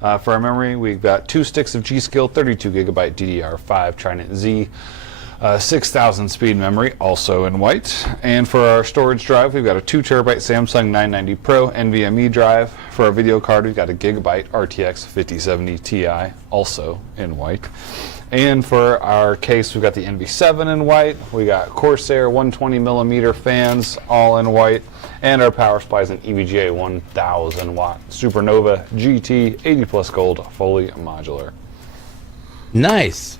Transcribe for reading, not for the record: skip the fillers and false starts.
For our memory, we've got 2 sticks of G.Skill 32GB DDR5 Trident Z, 6,000 speed memory, also in white. And for our storage drive, we've got a 2TB Samsung 990 Pro NVMe drive. For our video card, we've got a Gigabyte RTX 5070 Ti, also in white. And for our case, we've got the NV7 in white. We got Corsair 120mm fans, all in white. And our power supply is an EVGA 1000 watt Supernova GT 80 Plus Gold, fully modular. Nice.